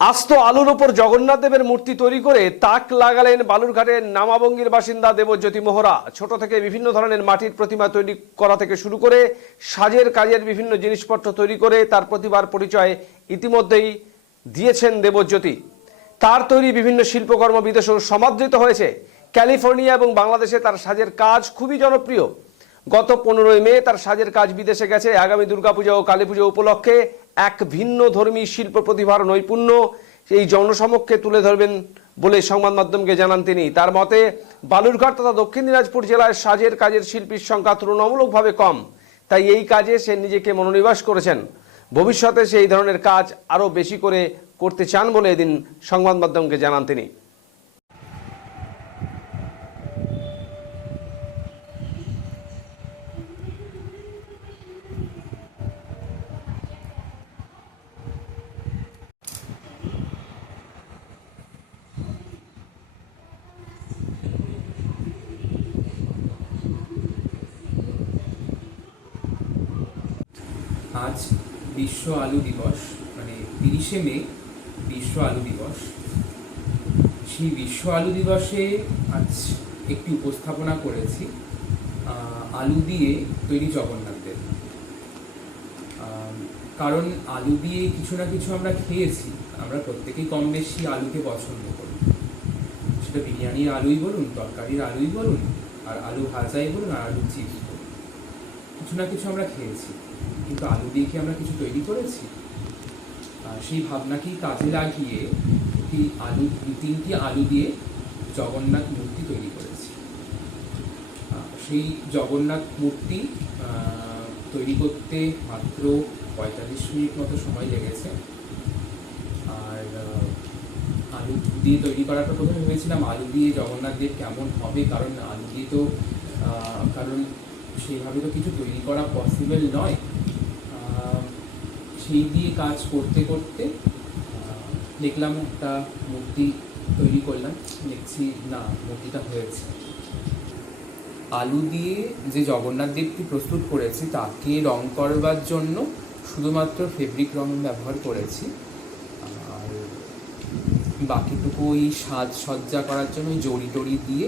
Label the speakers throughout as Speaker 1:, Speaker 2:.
Speaker 1: আস্ত আলুর ওপর জগন্নাথ দেবের মূর্তি তৈরি করে তাক লাগালেন বালুরঘাটের নামাবঙ্গের বাসিন্দা দেবজ্যোতি মোহরা। ছোট থেকে বিভিন্ন ধরনের মাটির প্রতিমা তৈরি করা থেকে শুরু করে সাজের কাজের বিভিন্ন জিনিসপত্র তৈরি করে তার প্রতিভার পরিচয় ইতিমধ্যেই দিয়েছেন দেবজ্যোতি। তার তৈরি বিভিন্ন শিল্পকর্ম বিদেশেও সমাদৃত হয়েছে। ক্যালিফোর্নিয়া এবং বাংলাদেশে তার সাজের কাজ খুবই জনপ্রিয়। গত পনেরোই মে তার সাজের কাজ বিদেশে গেছে। আগামী দুর্গাপূজা ও কালীপুজো উপলক্ষে এক ভিন্ন ধর্মী শিল্প প্রতিভার নৈপুণ্য এই জনসমক্ষে তুলে ধরবেন বলে সংবাদ মাধ্যমকে জানান তিনি। তার মতে, বালুরঘাট তথা দক্ষিণ দিনাজপুর জেলায় সাজের কাজের শিল্পীর সংখ্যা তুলনামূলকভাবে কম। তাই এই কাজে সে নিজেকে মনোনিবাস করেছেন। ভবিষ্যতে সেই ধরনের কাজ আরও বেশি করে করতে চান বলে এদিন সংবাদ মাধ্যমকে জানান তিনি।
Speaker 2: আজ বিশ্ব আলু দিবস মানে তিরিশে মে বিশ্ব আলু দিবস। সেই বিশ্ব আলু দিবসে আজ একটি উপস্থাপনা করেছি আলু দিয়ে তৈরি জগন্নাথদের। কারণ আলু দিয়ে কিছু না কিছু আমরা খেয়েছি, আমরা প্রত্যেকেই কম বেশি আলুকে পছন্দ করি। সেটা বিরিয়ানির আলুই বলুন, তরকারির আলুই বলুন, আর আলু ভাজাই বলুন, আর আলু চিপস বলুন। কিছু না কিছু আমরা খেয়েছি। কিন্তু আলু দিয়ে কি আমরা কিছু তৈরি করেছি? সেই ভাবনাকেই কাজে লাগিয়ে একটি আলু দু তিনটি আলু দিয়ে জগন্নাথ মূর্তি তৈরি করেছি। সেই জগন্নাথ মূর্তি তৈরি করতে মাত্র পঁয়তাল্লিশ মিনিট মতো সময় লেগেছে। আর আলু দিয়ে তৈরি করাটা প্রথমে ভেবেছিলাম আলু দিয়ে জগন্নাথ দেব কেমন হবে? কারণ আলু দিয়ে তো কারণ সেইভাবে তো কিছু তৈরি করা পসিবল নয়। সেই দিয়ে কাজ করতে করতে দেখলাম একটা মূর্তি তৈরি করলাম। দেখছি, না, মূর্তিটা হয়েছে। আলু দিয়ে যে জগন্নাথ দেবটি প্রস্তুত করেছি, তাকে রং করবার জন্য শুধুমাত্র ফেব্রিক রং ব্যবহার করেছি। আর বাকিটুকু ওই সাজসজ্জা করার জন্য জড়ি টড়ি দিয়ে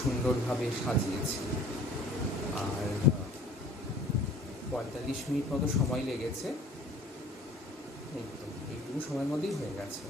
Speaker 2: সুন্দরভাবে সাজিয়েছি। আর পঁয়তাল্লিশ মিনিট মতো সময় লেগেছে। এই তো এইটুকু সময়ের মধ্যেই হয়ে গেছে।